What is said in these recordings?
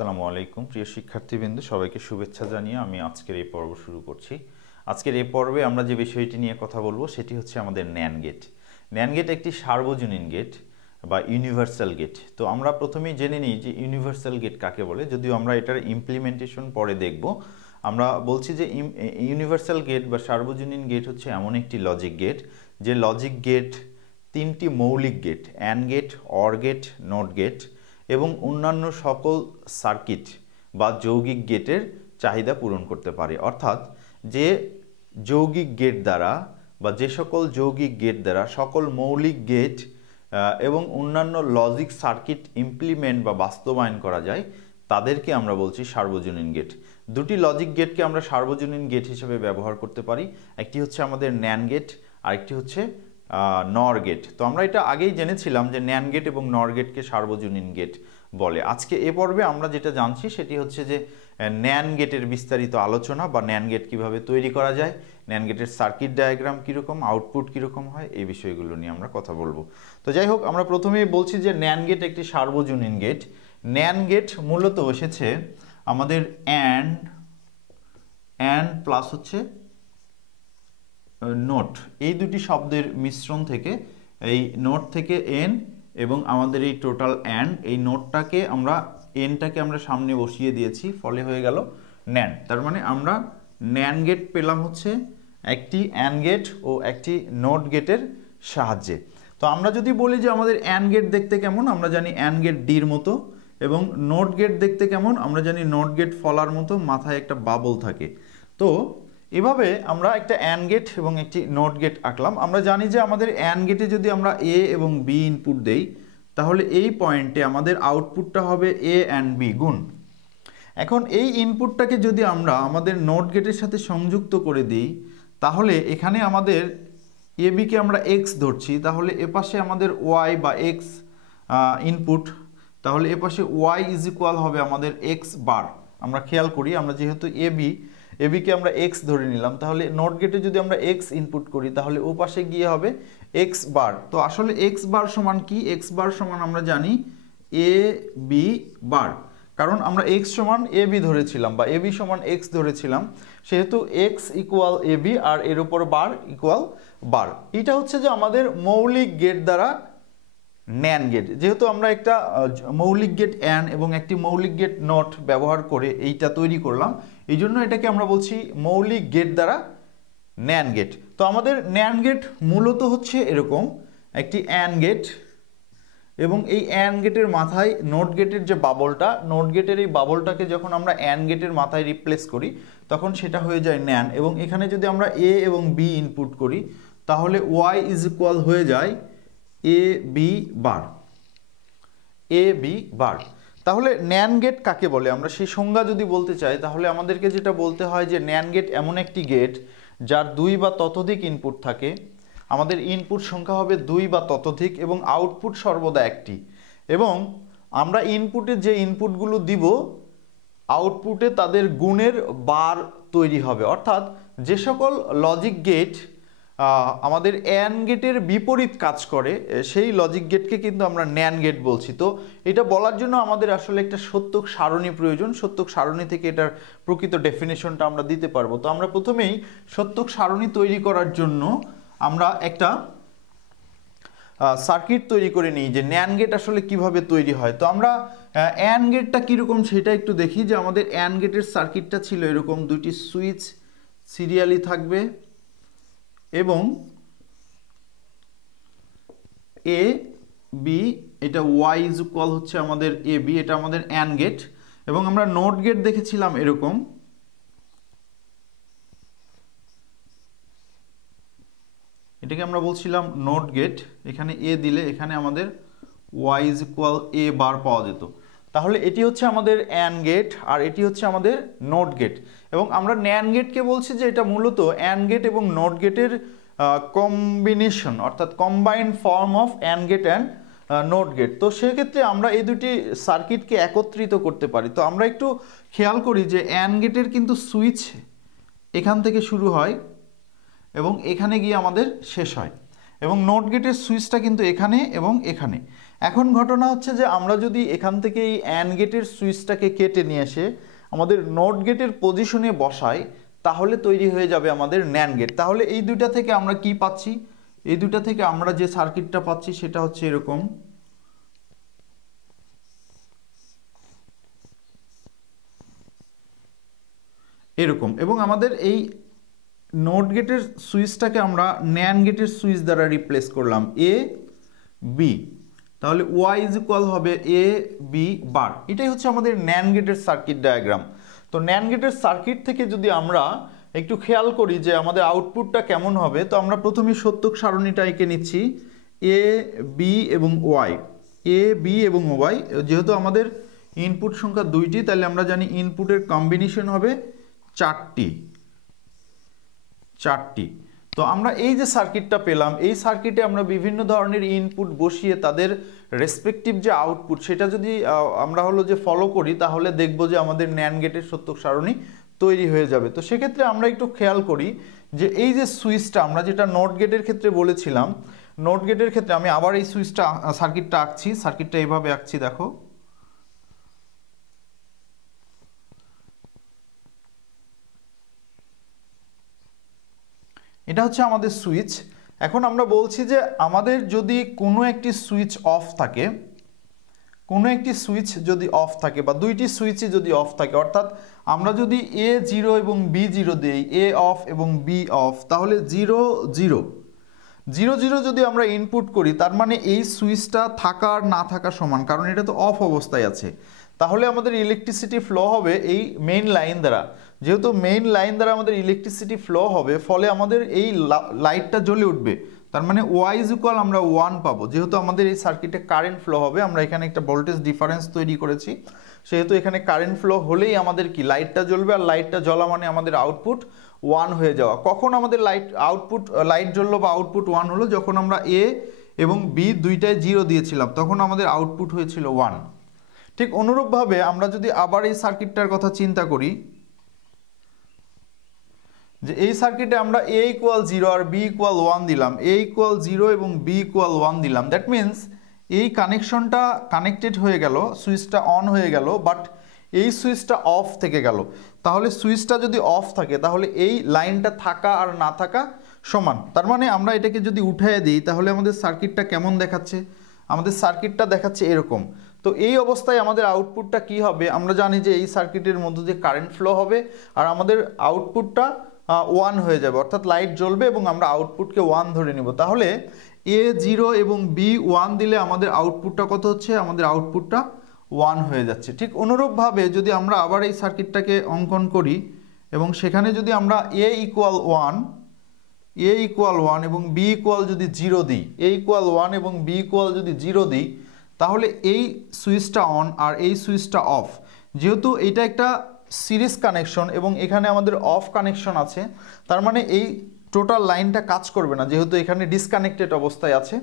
আসসালামু আলাইকুম প্রিয় শিক্ষার্থীবৃন্দ, সবাইকে শুভেচ্ছা জানিয়ে আমি আজকের এই পর্ব শুরু করছি। আজকের এই পর্বে আমরা যে বিষয়টি নিয়ে কথা বলবো সেটি হচ্ছে আমাদের ন্যান্ড গেট। ন্যান্ড গেট একটি সার্বজনীন গেট বা ইউনিভার্সাল গেট। তো আমরা প্রথমেই জেনে নিই যে ইউনিভার্সাল গেট কাকে বলে, যদিও আমরা এটার ইমপ্লিমেন্টেশন পরে দেখব। আমরা বলছি যে ইউনিভার্সাল গেট বা সার্বজনীন গেট হচ্ছে এমন একটি লজিক গেট, যে লজিক গেট তিনটি মৌলিক gate and gate, or gate, not gate এবং অন্যান্য সকল সার্কিট বা যৌগিক গেটের চাহিদা পূরণ করতে পারে। অর্থাৎ যে যৌগিক গেট দ্বারা বা যে সকল যৌগিক গেট দ্বারা সকল মৌলিক গেট এবং অন্যান্য লজিক সার্কিট ইমপ্লিমেন্ট বা বাস্তবায়ন করা যায় তাদেরকে আমরা বলছি সার্বজনীন গেট। দুটি লজিক গেটকে আমরা সার্বজনীন গেট হিসেবে ব্যবহার করতে পারি। একটি হচ্ছে আমাদের ন্যান্ড গেট, আরেকটি হচ্ছে নর গেট। তো আমরা এটা আগেই জেনেছিলাম যে ন্যান্ড গেট এবং নর গেটকে সার্বজনীন গেট বলে। আজকে এ পর্বে আমরা যেটা জানছি সেটি হচ্ছে যে ন্যান্ড গেটের বিস্তারিত আলোচনা বা ন্যান্ড গেট কীভাবে তৈরি করা যায়, ন্যান্ড গেটের সার্কিট ডায়াগ্রাম কীরকম, আউটপুট কীরকম হয়, এই বিষয়গুলো নিয়ে আমরা কথা বলবো। তো যাই হোক, আমরা প্রথমেই বলছি যে ন্যান্ড গেট একটি সার্বজনীন গেট। ন্যান্ড গেট মূলত এসেছে আমাদের অ্যান্ড প্লাস হচ্ছে নোট, এই দুটি শব্দের মিশ্রণ থেকে, এই নোট থেকে এন এবং আমাদের এই টোটাল অ্যান্ড, এই নোটটাকে আমরা এনটাকে আমরা সামনে বসিয়ে দিয়েছি, ফলে হয়ে গেল ন্যান্ড। তার মানে আমরা ন্যান্ড গেট পেলাম হচ্ছে একটি অ্যান্ড গেট ও একটি নোট গেটের সাহায্যে। তো আমরা যদি বলি যে আমাদের অ্যান্ড গেট দেখতে কেমন, আমরা জানি অ্যান্ড গেট ডির মতো, এবং নোট গেট দেখতে কেমন, আমরা জানি নোট গেট ফলার মতো মাথায় একটা বাবল থাকে। তো এভাবে আমরা একটা অ্যান্ড গেট এবং একটি নোট গেট আঁকলাম। আমরা জানি যে আমাদের অ্যান্ড গেটে যদি আমরা এ এবং বি ইনপুট দেই, তাহলে এই পয়েন্টে আমাদের আউটপুটটা হবে এ অ্যান্ড বি গুণ। এখন এই ইনপুটটাকে যদি আমরা আমাদের নোট গেটের সাথে সংযুক্ত করে দিই, তাহলে এখানে আমাদের এ বিকে আমরা এক্স ধরছি, তাহলে এপাশে আমাদের ওয়াই বা এক্স ইনপুট, তাহলে এপাশে ওয়াই ইজ ইকুয়াল হবে আমাদের এক্স বার। আমরা খেয়াল করি, আমরা যেহেতু এবিকে আমরা এক্স ধরে নিলাম, তাহলে নোট গেটে যদি আমরা এক্স ইনপুট করি তাহলে ও পাশে গিয়ে হবে এক্স বার। তো আসলে এক্স বার সমান কি? এক্স বার সমান আমরা জানি এ বি বার, কারণ আমরা এক্স সমান এ বি ধরেছিলাম বা এ বি সমান এক্স ধরেছিলাম, সেহেতু এক্স ইকুয়াল এ বি আর এর উপর বার ইকুয়াল বার। এটা হচ্ছে যে আমাদের মৌলিক গেট দ্বারা ন্যান্ড গেট। যেহেতু আমরা একটা মৌলিক গেট অ্যান্ড এবং একটি মৌলিক গেট নট ব্যবহার করে এইটা তৈরি করলাম, এই জন্য এটাকে আমরা বলছি মৌলিক গেট দ্বারা ন্যান্ড গেট। তো আমাদের ন্যান্ড গেট মূলত হচ্ছে এরকম একটি অ্যান্ড গেট, এবং এই অ্যান্ড গেটের মাথায় নোট গেটের যে বাবলটা, নোট গেটের এই বাবলটাকে যখন আমরা অ্যান্ড গেটের মাথায় রিপ্লেস করি তখন সেটা হয়ে যায় ন্যান্ড। এবং এখানে যদি আমরা এ এবং বি ইনপুট করি তাহলে ওয়াই ইজ ইকুয়াল হয়ে যায় A B bar, A B বার। তাহলে ন্যান্ড গেট কাকে বলে আমরা সেই সংজ্ঞা যদি বলতে চাই, তাহলে আমাদেরকে যেটা বলতে হয় যে ন্যান্ড গেট এমন একটি গেট যার দুই বা ততোধিক ইনপুট থাকে। আমাদের ইনপুট সংখ্যা হবে দুই বা ততোধিক এবং আউটপুট সর্বদা একটি, এবং আমরা ইনপুটে যে ইনপুটগুলো দিব আউটপুটে তাদের গুণের বার তৈরি হবে। অর্থাৎ যে সকল লজিক গেট আমাদের অ্যান্ড গেটের বিপরীত কাজ করে সেই লজিক গেটকে কিন্তু আমরা ন্যান্ড গেট বলছি। তো এটা বলার জন্য আমাদের আসলে একটা সত্যক সারণী প্রয়োজন। সত্যক সারণী থেকে এটার প্রকৃত ডেফিনেশনটা আমরা দিতে পারবো। তো আমরা প্রথমেই সত্যক সারণী তৈরি করার জন্য আমরা একটা সার্কিট তৈরি করে নিই যে ন্যান্ড গেট আসলে কিভাবে তৈরি হয়। তো আমরা অ্যান্ড গেটটা কীরকম সেটা একটু দেখি। যে আমাদের অ্যান্ড গেটের সার্কিটটা ছিল এরকম, দুইটি সুইচ সিরিয়ালি থাকবে এবং এ বি, এটা ওয়াই ইজ ইকুয়াল হচ্ছে আমাদের এ বি, এটা আমাদের অ্যান্ড গেট। এবং আমরা নোট গেট দেখেছিলাম এরকম, এটাকে আমরা বলছিলাম নোট গেট। এখানে এ দিলে এখানে আমাদের ওয়াই ইজ ইকুয়াল এ বার পাওয়া যেত। তাহলে এটি হচ্ছে আমাদের অ্যান্ড গেট আর এটি হচ্ছে আমাদের নোট গেট। এবং আমরা ন্যান্ড গেটকে বলছি যে এটা মূলত অ্যান্ড গেট এবং নোট গেটের কম্বিনেশন, অর্থাৎ combined form of and gate and not gate. তো সেক্ষেত্রে আমরা এই দুটি সার্কিটকে একত্রিত করতে পারি। তো আমরা একটু খেয়াল করি যে অ্যান্ড গেটের কিন্তু সুইচ এখান থেকে শুরু হয় এবং এখানে গিয়ে আমাদের শেষ হয়, এবং নোট গেটের সুইচটা কিন্তু এখানে এবং এখানে। এখন ঘটনা হচ্ছে যে আমরা যদি এখান থেকে এই অ্যান্ড গেটের সুইচটাকে কেটে নিয়ে এসে আমাদের নট গেটের পজিশনে বসাই, তাহলে তৈরি হয়ে যাবে আমাদের ন্যান্ড গেট। তাহলে এই দুইটা থেকে আমরা কি পাচ্ছি? এই দুইটা থেকে আমরা যে সার্কিটটা পাচ্ছি সেটা হচ্ছে এরকম, এরকম। এবং আমাদের এই নট গেটের সুইচটাকে আমরা ন্যান্ড গেটের সুইচ দ্বারা রিপ্লেস করলাম, এ বি। তাহলে ওয়াই ইজ ইকুয়াল হবে এ বি বার। এটাই হচ্ছে আমাদের ন্যান্ড গেটের সার্কিট ডায়াগ্রাম। তো ন্যান্ড গেটের সার্কিট থেকে যদি আমরা একটু খেয়াল করি যে আমাদের আউটপুটটা কেমন হবে, তো আমরা প্রথমে সত্যক সারণীটা এঁকে নিচ্ছি, এ বি এবং ওয়াই, এ বি এবং ওয়াই। যেহেতু আমাদের ইনপুট সংখ্যা দুইটি, তাহলে আমরা জানি ইনপুটের কম্বিনেশন হবে চারটি। তো আমরা এই যে সার্কিটটা পেলাম, এই সার্কিটে আমরা বিভিন্ন ধরনের ইনপুট বসিয়ে তাদের রেসপেক্টিভ যে আউটপুট সেটা যদি আমরা হলো যে ফলো করি, তাহলে দেখব যে আমাদের ন্যান্ড গেটের সত্যক সারণী তৈরি হয়ে যাবে। তো সেক্ষেত্রে আমরা একটু খেয়াল করি যে এই যে সুইচটা আমরা যেটা নট গেটের ক্ষেত্রে বলেছিলাম, নট গেটের ক্ষেত্রে আমি আবার এই সুইচটা সার্কিটটা আঁকছি, সার্কিটটা এইভাবে আঁকছি, দেখো। এটা হচ্ছে আমাদের সুইচ। এখন আমরা বলছি যে আমাদের যদি কোনো একটি সুইচ অফ থাকে, কোনো একটি সুইচ যদি অফ থাকে বা দুইটি সুইচই যদি অফ থাকে, অর্থাৎ আমরা যদি এ জিরো এবং বি জিরো দিই, এ অফ এবং বি অফ, তাহলে জিরো জিরো জিরো জিরো যদি আমরা ইনপুট করি, তার মানে এই সুইচটা থাকা আর না থাকা সমান, কারণ এটা তো অফ অবস্থায় আছে। তাহলে আমাদের ইলেকট্রিসিটি ফ্লো হবে এই মেইন লাইন দ্বারা। যেহেতু মেইন লাইন দ্বারা আমাদের ইলেকট্রিসিটি ফ্লো হবে, ফলে আমাদের এই লাইটটা জ্বলে উঠবে। তার মানে ওয়াই ইজ ইকুয়াল আমরা 1 পাবো। যেহেতু আমাদের এই সার্কিটে কারেন্ট ফ্লো হবে, আমরা এখানে একটা ভোল্টেজ ডিফারেন্স তৈরি করেছি, সেহেতু এখানে কারেন্ট ফ্লো হলেই আমাদের কি লাইটটা জ্বলবে, আর লাইটটা জ্বলা মানে আমাদের আউটপুট 1 হয়ে যাওয়া। কখন আমাদের লাইট জ্বললো বা আউটপুট 1 হলো? যখন আমরা এ এবং বি দুইটায় 0 দিয়েছিলাম, তখন আমাদের আউটপুট হয়েছিল 1। ঠিক অনুরূপভাবে আমরা যদি আবার এই সার্কিটটার কথা চিন্তা করি, যে এই সার্কিটে আমরা এ ইকুয়াল 0 আর বি ইকুয়াল 1 দিলাম, এ ইকুয়াল 0 এবং বি ইকুয়াল 1 দিলাম, দ্যাট মিনস এই কানেকশনটা কানেক্টেড হয়ে গেল, সুইচটা অন হয়ে গেল, বাট এই সুইচটা অফ থেকে গেল। তাহলে সুইচটা যদি অফ থাকে, তাহলে এই লাইনটা থাকা আর না থাকা সমান। তার মানে আমরা এটাকে যদি উঠিয়ে দিই, তাহলে আমাদের সার্কিটটা কেমন দেখাচ্ছে? আমাদের সার্কিটটা দেখাচ্ছে এরকম। তো এই অবস্থায় আমাদের আউটপুটটা কি হবে? আমরা জানি যে এই সার্কিটের মধ্যে দিয়ে কারেন্ট ফ্লো হবে, আর আমাদের আউটপুটটা 1 হয়ে যাবে, অর্থাৎ লাইট জ্বলবে এবং আমরা আউটপুটকে 1 ধরে নিব। তাহলে এ 0 এবং বি 1 দিলে আমাদের আউটপুটটা কত হচ্ছে? আমাদের আউটপুটটা 1 হয়ে যাচ্ছে। ঠিক অনুরূপভাবে যদি আমরা আবার এই সার্কিটটাকে অঙ্কন করি এবং সেখানে যদি আমরা এ ইকুয়াল 1 এবং বি ইকুয়াল যদি 0 দিই, এ ইকুয়াল 1 এবং বি ইকুয়াল যদি 0 দিই, তাহলে এই সুইচটা অন আর এই সুইচটা অফ। যেহেতু এটা একটা সিরিজ কানেকশন এবং এখানে আমাদের অফ কানেকশন আছে, তার মানে এই টোটাল লাইনটা কাজ করবে না, যেহেতু এখানে ডিসকানেক্টেড অবস্থায় আছে।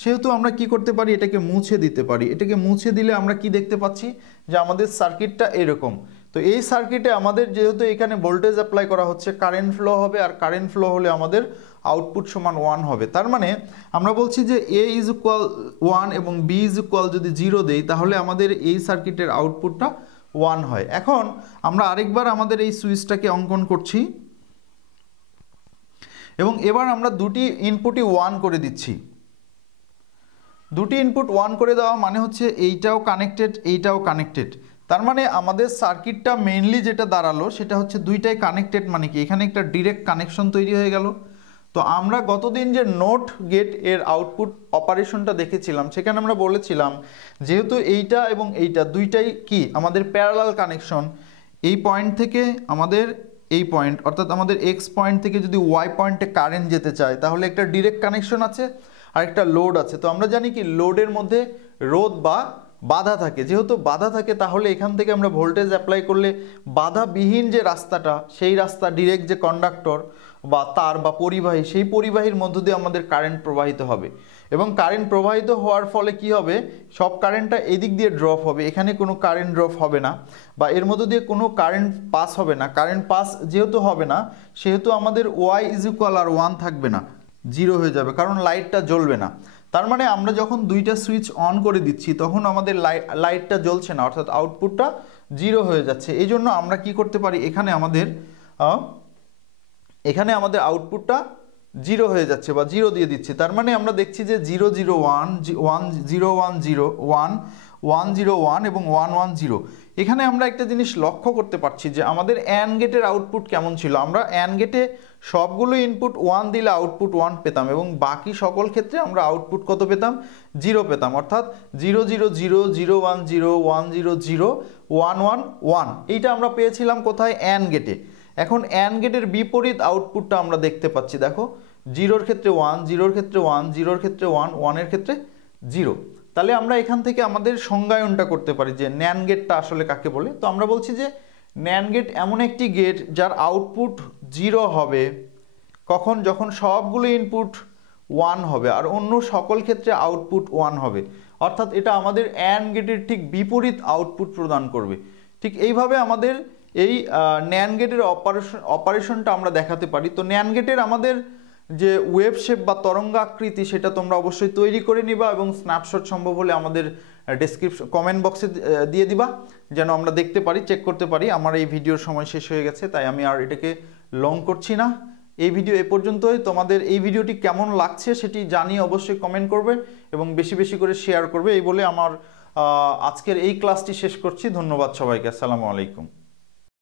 সেহেতু আমরা কি করতে পারি? এটাকে মুছে দিতে পারি। এটাকে মুছে দিলে আমরা কি দেখতে পাচ্ছি? যে আমাদের সার্কিটটা এরকম। তো এই সার্কিটে আমাদের যেহেতু এখানে ভোল্টেজ অ্যাপ্লাই করা হচ্ছে, কারেন্ট ফ্লো হবে, আর কারেন্ট ফ্লো হলে আমাদের আউটপুট সমান 1 হবে। তার মানে আমরা বলছি যে এ ইজ ইকুয়াল 1 এবং বি ইজ ইকুয়াল যদি 0 দেই, তাহলে আমাদের এই সার্কিটের আউটপুটটা 1 হয়। এখন আমরা আরেকবার আমাদের এই সুইচটাকে অঙ্কন করছি এবং এবার আমরা দুটি ইনপুটই 1 করে দিচ্ছি। দুটি ইনপুট 1 করে দেওয়া মানে হচ্ছে এইটাও কানেক্টেড, এইটাও কানেক্টেড। তার মানে আমাদের সার্কিটটা মেইনলি যেটা দাঁড়ালো সেটা হচ্ছে দুইটাই কানেক্টেড, মানে কি এখানে একটা ডিরেক্ট কানেকশন তৈরি হয়ে গেল। তো আমরা গতদিন যে নোট গেট এর আউটপুট অপারেশনটা দেখেছিলাম, সেখানে আমরা বলেছিলাম যেহেতু এইটা এবং এইটা দুইটাই কি আমাদের প্যারালাল কানেকশন, এই পয়েন্ট থেকে আমাদের এই পয়েন্ট, অর্থাৎ আমাদের এক্স পয়েন্ট থেকে যদি ওয়াই পয়েন্টে কারেন্ট যেতে চায়, তাহলে একটা ডিরেক্ট কানেকশন আছে আর একটা লোড আছে। তো আমরা জানি কি লোডের মধ্যে রোধ বা বাধা থাকে। যেহেতু বাধা থাকে, তাহলে এখান থেকে আমরা ভোল্টেজ অ্যাপ্লাই করলে বাধাবিহীন যে রাস্তাটা, সেই রাস্তা ডিরেক্ট যে কন্ডাক্টর বা তার বা পরিবাহী, সেই পরিবাহীর মধ্য দিয়ে আমাদের কারেন্ট প্রবাহিত হবে। এবং কারেন্ট প্রবাহিত হওয়ার ফলে কি হবে? সব কারেন্টটা এদিক দিয়ে ড্রপ হবে, এখানে কোনো কারেন্ট ড্রপ হবে না, বা এর মধ্য দিয়ে কোনো কারেন্ট পাস হবে না। কারেন্ট পাস যেহেতু হবে না, সেহেতু আমাদের ওয়াই ইজ ইকুয়াল আর 1 থাকবে না, 0 হয়ে যাবে, কারণ লাইটটা জ্বলবে না। তার মানে আমরা যখন দুইটা সুইচ অন করে দিচ্ছি তখন আমাদের লাইটটা জ্বলছে না, অর্থাৎ আউটপুটটা 0 হয়ে যাচ্ছে। এই জন্য আমরা কি করতে পারি, এখানে আমাদের আউটপুটটা 0 হয়ে যাচ্ছে বা 0 দিয়ে দিচ্ছি। তার মানে আমরা দেখছি যে 0 0 1 1 0 1 0 1 1 0 1 এবং 1 1 0। এখানে আমরা একটা জিনিস লক্ষ্য করতে পারছি যে আমাদের অ্যান্ড গেটের আউটপুট কেমন ছিল। আমরা অ্যান্ড গেটে সবগুলো ইনপুট 1 দিলে আউটপুট 1 পেতাম এবং বাকি সকল ক্ষেত্রে আমরা আউটপুট কত পেতাম, 0 পেতাম। অর্থাৎ 0 0 0 0 1 0 1 0 0 1 1 1 এইটা আমরা পেয়েছিলাম কোথায়, অ্যান্ড গেটে। এখন অ্যান্ড গেটের বিপরীত আউটপুটটা আমরা দেখতে পাচ্ছি, দেখো 0-র ক্ষেত্রে 1, 0-র ক্ষেত্রে 1, 0-র ক্ষেত্রে 1, 1-এর ক্ষেত্রে 0। তাহলে আমরা এখান থেকে আমাদের সংজ্ঞায়নটা করতে পারি যে ন্যান্ড গেটটা আসলে কাকে বলে। তো আমরা বলছি যে ন্যান্ড গেট এমন একটি গেট যার আউটপুট 0 হবে কখন, যখন সবগুলো ইনপুট 1 হবে আর অন্য সকল ক্ষেত্রে আউটপুট 1 হবে। অর্থাৎ এটা আমাদের অ্যান্ড গেটের ঠিক বিপরীত আউটপুট প্রদান করবে। ঠিক এইভাবে আমাদের এই ন্যান্ড গেটের অপারেশনটা আমরা দেখাতে পারি। তো ন্যান্ড গেটের আমাদের যে ওয়েভ শেপ বা তরঙ্গাকৃতি সেটা তোমরা অবশ্যই তৈরি করে নিবা এবং স্ন্যাপশট সম্ভব হলে আমাদের ডেসক্রিপশন কমেন্ট বক্সে দিয়ে দিবা, যেন আমরা দেখতে পারি, চেক করতে পারি। আমার এই ভিডিওর সময় শেষ হয়ে গেছে, তাই আমি আর এটাকে লং করছি না। এই ভিডিও এ পর্যন্তই। তোমাদের এই ভিডিওটি কেমন লাগছে সেটি জানিয়ে অবশ্যই কমেন্ট করবে এবং বেশি বেশি করে শেয়ার করবে। এই বলে আমার আজকের এই ক্লাসটি শেষ করছি। ধন্যবাদ সবাইকে। আসসালামু আলাইকুম।